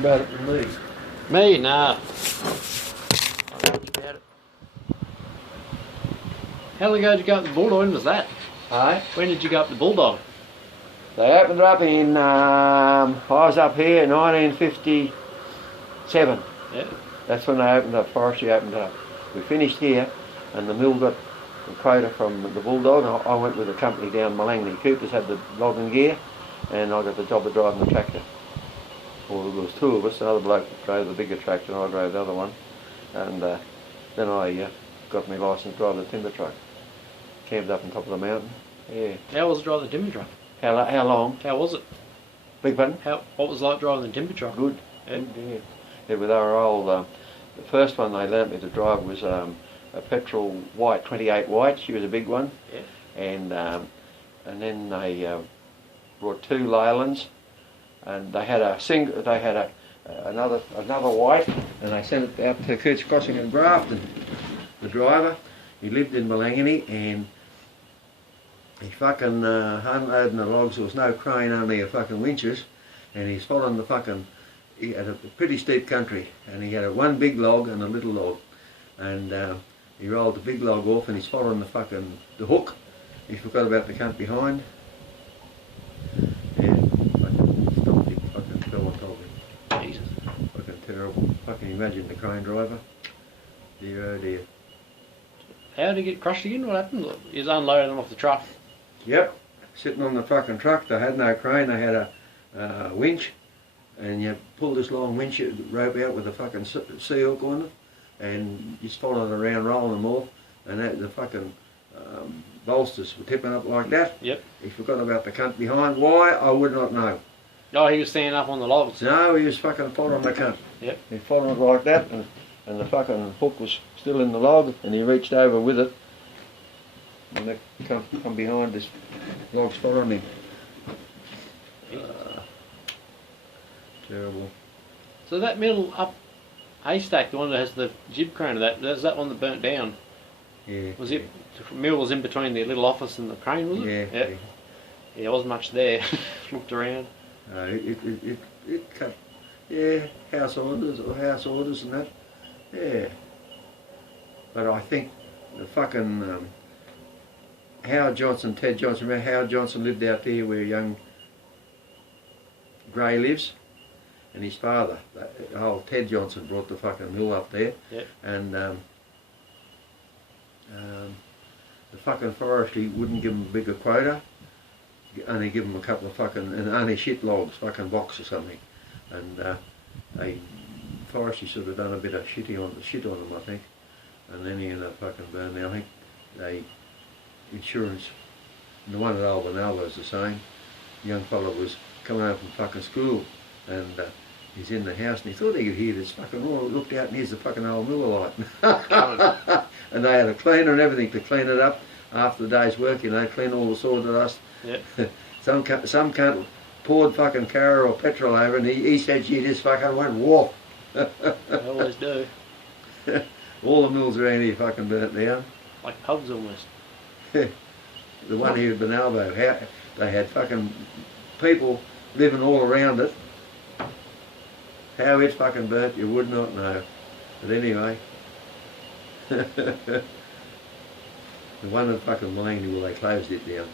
about it than me. Me? Nah. I don't know much about it. How long ago did you go up the Bulldog? When was that? Hey? When did you go up the Bulldog? They opened up in, I was up here in 1957. Yeah. That's when they opened up, forestry opened up. We finished here and the mill got the quota from the Bulldog. I went with a company down Malangni. Coopers had the logging gear and I got the job of driving the tractor. Well, there was two of us. Another bloke drove the bigger tractor and I drove the other one. And then I got my licence to drive the timber truck. Camped up on top of the mountain. Yeah. How was it driving the timber truck? How long? How was it? Big button? What was it like driving the timber truck? Good. Yeah. Good, yeah. Yeah, with our old, the first one they learnt me to drive was a petrol white, 28 white. She was a big one. Yeah. And then they brought two Leylands, and they had another white, and they sent it out to Kurt's Crossing in Grafton. The driver, he lived in Malangini, and he fucking unloading the logs. There was no crane, only a fucking winches, and he's following the fucking. He had a pretty steep country, and he had one big log and a little log, and he rolled the big log off, and he's following the hook. He forgot about the cunt behind. Yeah, fucking stopped him, fucking fell on top of him. Jesus. Fucking terrible. Fucking imagine the crane driver. Dear oh dear. How did he get crushed again? What happened? He was unloading off the truck. Yep, sitting on the fucking truck. They had no crane. They had a winch, and you pull this long winch rope out with a fucking sea hook on it, and just following around, rolling them off, and the fucking bolsters were tipping up like that. Yep. He forgot about the cunt behind. Why? I would not know. Oh, he was standing up on the logs. No, he was fucking following the cunt. Yep. He followed it like that, and the fucking hook was still in the log, and he reached over with it, and they come behind this log's following him. Terrible. So that middle up haystack, the one that has the jib crane of that's that one that burnt down. Yeah. Was it? The mill was in between the little office and the crane, was it? Yeah. Yeah. Yeah, there wasn't much there. Looked around. It cut, yeah, house orders and that, yeah. But I think the fucking Ted Johnson, remember Howard Johnson lived out there where young Gray lives, and his father, old Ted Johnson, brought the fucking mill up there, Yep. and the fucking forestry wouldn't give them a bigger quota. Only give them a couple of fucking, and only shit logs, fucking box or something, and forestry sort of done a bit of shit on them, I think, and then he ended up fucking burning. I think they insurance, and the one at Albanel was the same. The young fellow was coming home from fucking school, and he's in the house, and he thought he could hear this fucking roar. Looked out, and here's the fucking old mill light, and they had a cleaner and everything to clean it up after the day's work. You know, clean all the sawdust. Yep. some cunt poured fucking car or petrol over, and he said she just fucking went woof. They always do. All the mills around here fucking burnt down. Like pubs almost. The one here at Benalbo, they had fucking people living all around it. How it fucking burnt, you would not know. But anyway. The one at fucking Malangni, well, they closed it down.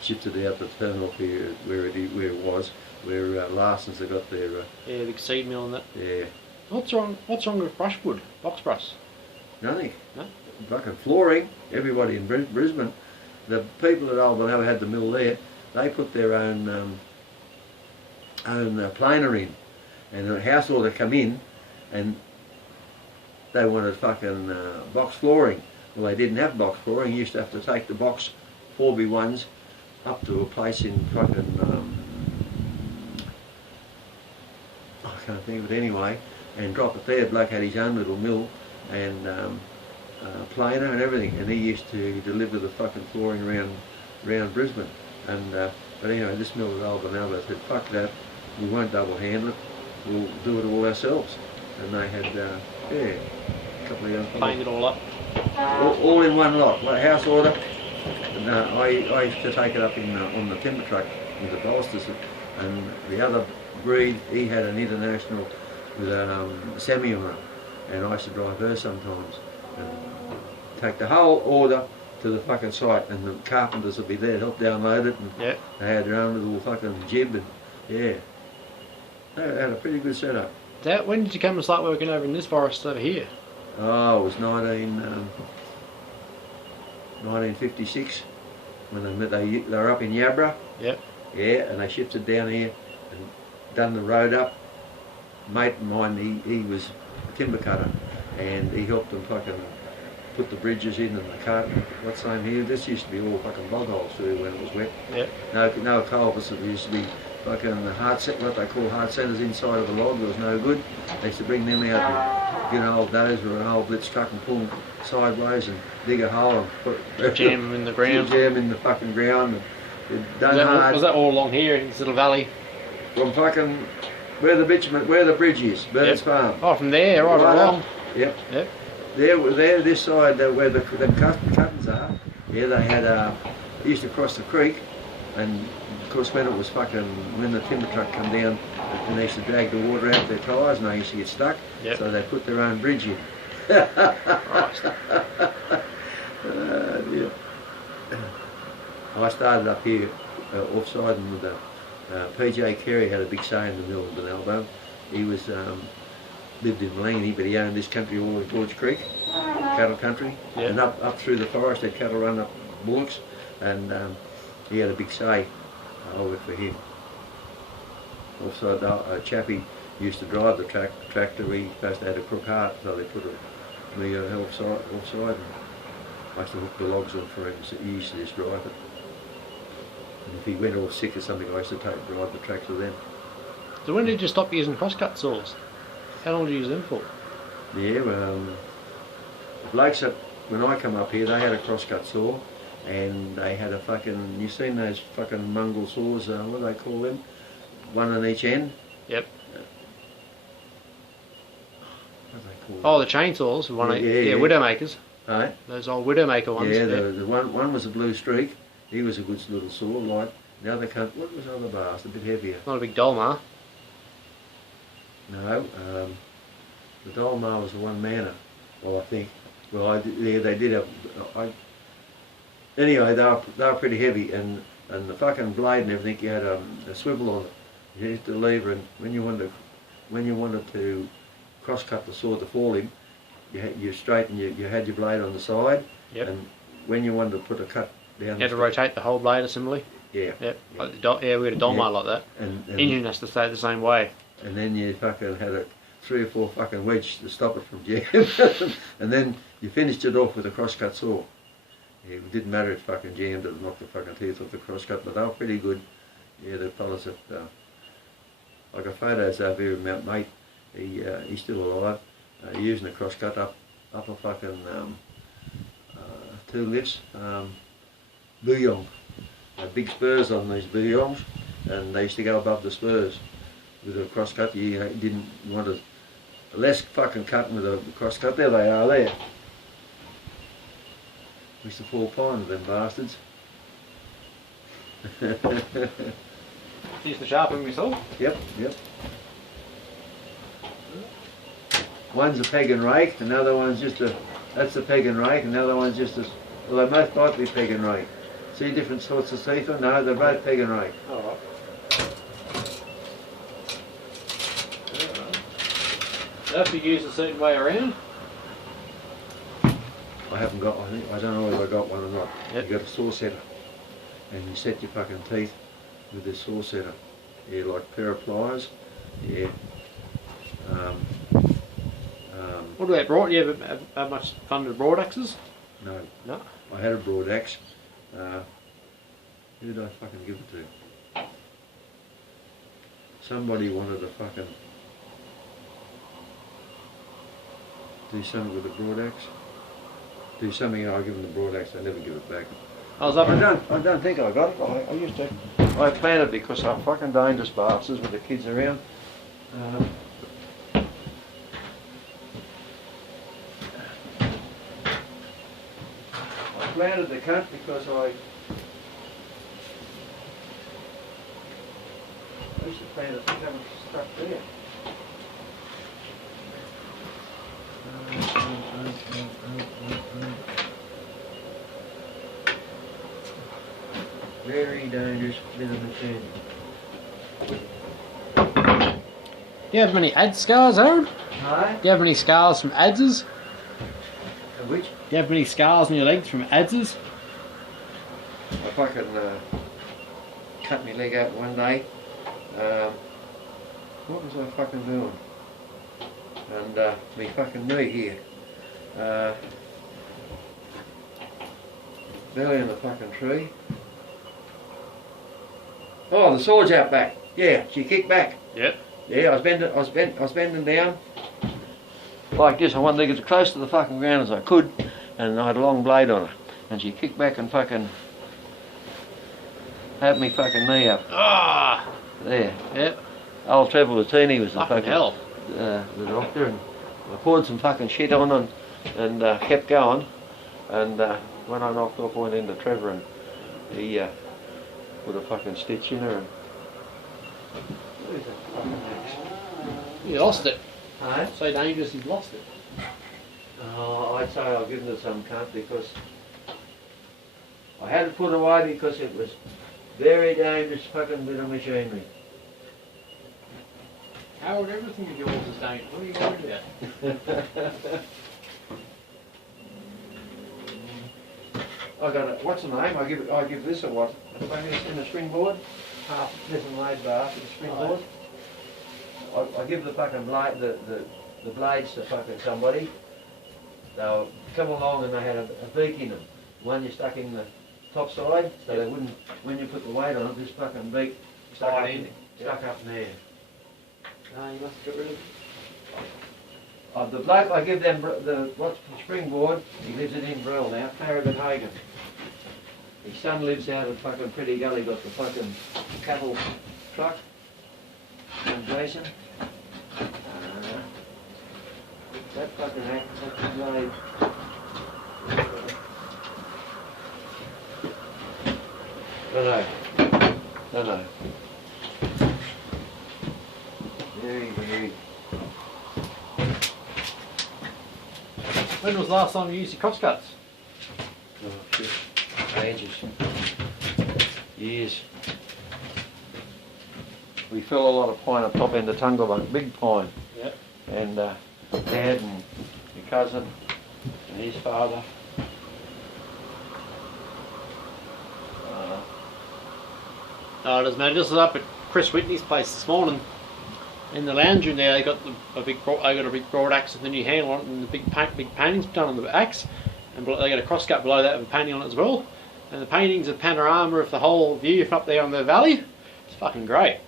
Shifted it out the terminal here where it was, where Larson's have got their Yeah, the seed mill and that. yeah. What's wrong with brushwood? Box brush? Nothing. No? Fucking flooring. Everybody in Brisbane, the people at Albanel had the mill there. They put their own planer in, and the house order come in, and they wanted fucking box flooring. Well, they didn't have box flooring. You used to have to take the box 4x1s up to a place in fucking I can't think of it anyway, and drop it there. The bloke had his own little mill and planer and everything, and he used to deliver the fucking flooring around Brisbane. And but anyway, this mill at Albanel, they said, fuck that, we won't double handle it, we'll do it all ourselves. And they had yeah, a couple of young fellas. Cleaned it all up. All in one lot, house order. And I used to take it up in on the timber truck with the bolsters, and the other breed. He had an international with a semi on it, and I used to drive her sometimes and take the whole order to the fucking site, and the carpenters would be there to help download it, and Yep. they had their own little fucking jib, and yeah, they had a pretty good setup. When did you come and start working over in this forest over here? Oh, it was 1956 when they were up in Yabra. Yep. Yeah, and they shifted down here and done the road up. Mate of mine, he was a timber cutter, and he helped them fucking put the bridges in and the cut. What's the name here? This used to be all fucking bog holes through when it was wet. Yep. No culverts. It used to be fucking what they call hard centres inside of a log. There was no good. They used to bring them out with, old days with an old blitz truck and pull them sideways and dig a hole and put Jam them in the ground. Jam in the fucking ground. And Was that all along here in this little valley? From fucking where the bridge is, Burns Farm. Oh, from there, right along. Yep. Yep. There, this side, where the cuttings are, yeah, they had used to cross the creek, and of course when the timber truck come down, and they used to drag the water out their tyres, and they used to get stuck, so they put their own bridge in. Yeah. I started up here offside, and with PJ Carey had a big say in the mill in Benalbo. He was lived in Laney, but he owned this country all in George Creek, cattle country, and up through the forest. That cattle run up bullocks, and he had a big say. I worked for him. Also, a chappie used to drive the tractor. He supposed to have a crook heart, so they put me offside, and I used to hook the logs on for him. So he used to just drive it. And if he went all sick or something, I used to drive the tractor then. So when did you stop using crosscut saws? How long did you use them for? Yeah, the blokes when I come up here, they had a crosscut saw, and they had a fucking, you seen those fucking mongrel saws, what do they call them? One on each end? Yep. What do they call them? Oh, the chainsaws, Widowmakers. Right? Those old Widowmaker ones. Yeah, the one was a blue streak. He was a good little saw, light. The other what was the other bastard? A bit heavier. Not a big Dolmar. No, the Dolmar was a one-manner. Well, I think. Well, they did have. Anyway, they were pretty heavy, and the fucking blade and everything, you had a swivel on it. You hit the lever, and when you wanted to cross-cut the saw to fall him, you straighten. You had your blade on the side, and when you wanted to put a cut down, you had to rotate the whole blade assembly. Yeah. Yep. Like we had a Dolmar like that. And engine has to stay the same way. And then you fucking had 3 or 4 fucking wedges to stop it from jamming. And then you finished it off with a crosscut saw. Yeah, it didn't matter if it fucking jammed it or knocked the fucking teeth off the crosscut, but they were pretty good. Yeah, the fellas that, like a photos over here of Mount Mate, he's still alive, using a crosscut up a fucking 2 lifts, bouillon. Big spurs on these bouillons, and they used to go above the spurs. With a crosscut, you didn't want a less fucking cutting with a crosscut. There they are there. Used to fall fine with them bastards. Used to sharpen myself? Yep. One's a peg and rake, another one's that's a peg and rake, another one's just well, they both might be peg and rake. See different sorts of teeth? No, they're both peg and rake. Alright. They have to use a certain way around? I haven't got one. I don't know whether I got one or not. Yep. You got a saw setter, and you set your fucking teeth with this saw setter. Yeah, like a pair of pliers. Yeah. What about broad? You ever have much fun with broad axes? No. No. I had a broad axe. Who did I fucking give it to? Somebody wanted to fucking do something with the broad axe. Do something, I'll give them the broad axe. I never give it back. I don't think I got it. I used to. I planted because I'm fucking dangerous bastards with the kids around. I planted the cunt because used to plant it and have it stuck there. Very dangerous bit of machine. Do you have many ad scars, Aaron? Hi? Do you have any scars from adzes? Which? Do you have many scars on your legs from adzes? I fucking cut my leg out one day. What was I fucking doing? And my fucking knee here. Belly in the fucking tree. Oh, the sword's out back. Yeah, she kicked back. Yep. Yeah, I was bending down like this. I wanted to get as close to the fucking ground as I could, and I had a long blade on her. And she kicked back and fucking had me fucking knee up. Ah! There. Yep. Old Trevor Latini was the Fucking fucking hell. the doctor, and I poured some fucking shit on and kept going. And when I knocked off, I went into Trevor, and he put a fucking stitch in her. And where's that fucking axe? You lost it. Huh? So dangerous, you've lost it. Oh, I'd say I'll give it to some cunt because I had to put it away because it was very dangerous fucking bit of machinery. Howard, everything of yours is dangerous. What are you worried about? I got a, what's the name? I give this a what? In a springboard, half different laid bar for the springboard. I give the fucking blade, the blades to fucking somebody. They'll come along and they had a beak in them. One you stuck in the top side, so they wouldn't, when you put the weight on it, this fucking beak stuck up in there. No, you must get rid of it. The bloke I give them the what's the springboard, he lives in Inverell now, Farragut Hagen. His son lives out at fucking Pretty Gully, got the fucking cattle truck. And Jason. That fucking act, that's the blade. No. Very. When was the last time you used your crosscuts? Oh shit. Ages. Years. We fell a lot of pine up top end of Tungabung, big pine. Yep. And Dad and your cousin and his father. No, it doesn't matter. Just was up at Chris Whitney's place this morning. In the lounge room there, they got a big broad axe with a new handle on it, and the big paintings done on the axe, and they got a crosscut below that with a painting on it as well. And the painting's a panorama of the whole view from up there on the valley. It's fucking great.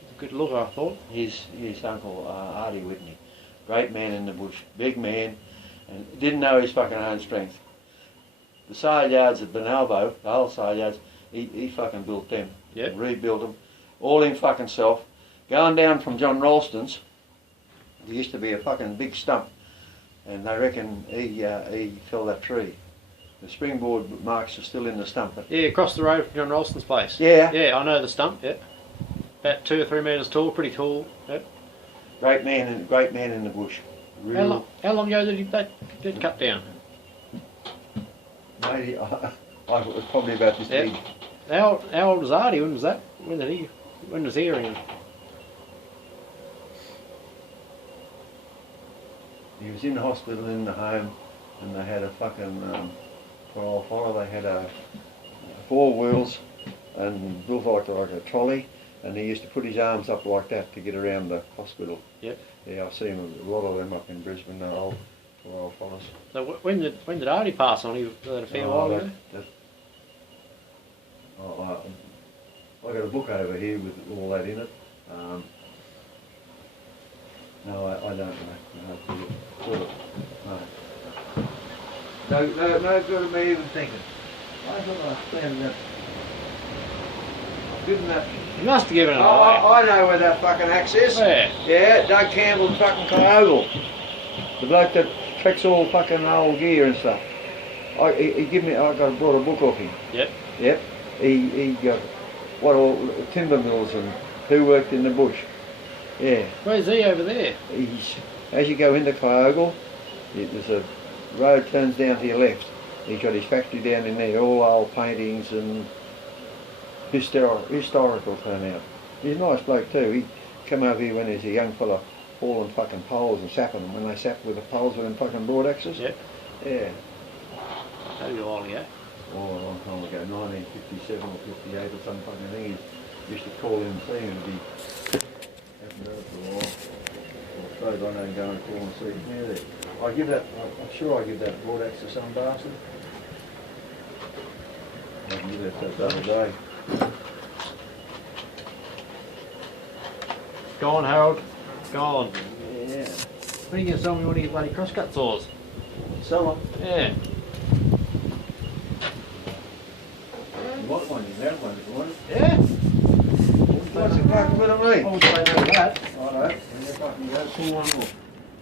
It's a good look, I thought. His uncle Artie Whitney, great man in the bush, big man, and didn't know his fucking own strength. The sale yards at Benalbo, the whole sale yards, he fucking built them. Yep. Rebuilt them, all in fucking self. Going down from John Ralston's, there used to be a fucking big stump, and they reckon he fell that tree. The springboard marks are still in the stump. Yeah, across the road from John Ralston's place. Yeah. Yeah, I know the stump. Yep. About 2 or 3 metres tall, pretty tall. Yep. Great man in the bush. How long ago did that cut down? Maybe I was probably about this big. How old was Artie? When was that? When was he around? He was in the hospital, in the home, and they had a fucking they had a 4 wheels and built like a trolley, and he used to put his arms up like that to get around the hospital. Yep. Yeah, I've seen a lot of them up in Brisbane. They're old fellas. So when did Artie pass on? He was that a fair while ago. I got a book over here with all that in it. No, I don't know. No good of me even thinking. I thought I was planning that. I've given that. You must have given it away. I know where that fucking axe is. Where? Yeah, Doug Campbell's fucking Kyogle. The bloke that tracks all fucking old gear and stuff. He gave me. Brought a book off him. Yep. Yep. He got what all timber mills and who worked in the bush. Yeah. Where's he over there? He's, as you go into Kyogle, there's a road turns down to your left. He's got his factory down in there, all old paintings and historical turnout. He's a nice bloke too. He come over here when he's a young fella hauling fucking poles and sapping them, when they sap with the poles with them fucking broad axes. Yep. Yeah. How long ago? Oh, a long time ago, 1957 or 58 or some fucking thing. He used to call in and see him and be having heard for a while. I suppose I don't go and call and see him here. I give that, I'm sure I give that broad axe to some bastard. I can give that to the other day. Go on, Harold. Go on. Yeah. When are you going to sell me one of your bloody crosscut saws? Sell them. Yeah. You want one, you have one if you want it. Yeah? What's the fucking bit of meat? I would say no to that. I don't. When you fucking go, pull one more.